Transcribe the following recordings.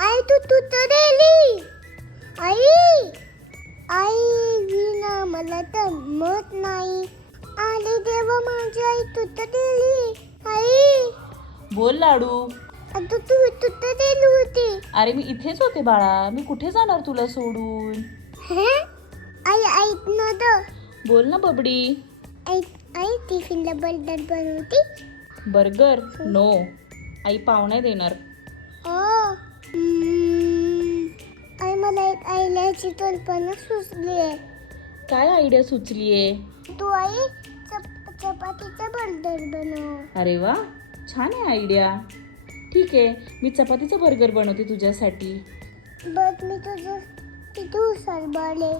आई तू तर दिली. आई आई विना मला तर मत नाही. आले देवा माझी आई तू तर दिली. आई बोल लाडू. आता तू तर दिली होती. अरे मी इथेच होते बाळा, मी कुठे जाणार तुला सोडून. हे आई ऐक ना द. बोल ना बबडी. आई टिफिनला बर्गर बनवते. बर्गर नो, आई पाव नाही देणार. आई मला एक आयडियाची कल्पना सुचली आहे. काय आयडिया सुचलीये? तू आई चपातीचा बर्गर बनव. अरे वा, छान आहे आयडिया. ठीक आहे, मी चपातीचा बर्गर बनवते तुझ्यासाठी. बट मी तुझं किती हुशार बाळ आहे.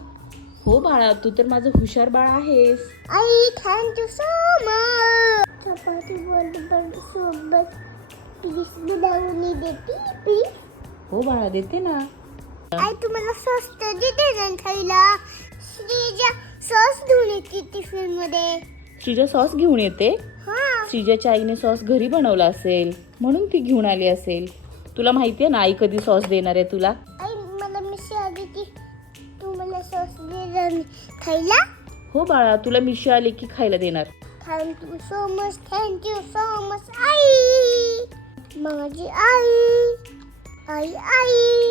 हो बाळा, तू तर माझं हुशार बाळ आहेस. आई थँक्यू सो मच. चपाती बर्गर सोबत प्लीज बनवून देते प्लीज. हो बाळा, देते ना. आई तुम्हाला सॉस तर देते ना खायला. श्रीजा सॉस घेऊन येते टिफिन मध्ये. श्रीजा सॉस घेऊन येते. हा श्रीजाच्या आईने सॉस घरी बनवला असेल म्हणून ती घेऊन आली असेल. तुला माहितीये ना आई कधी सॉस देणार आहे तुला. आई मला मिशी आली की तू मला सॉस दे खायला. हो बाळा, तुला मिशी आली की खायला देणार. Thank you so much I. माझी आई आई आई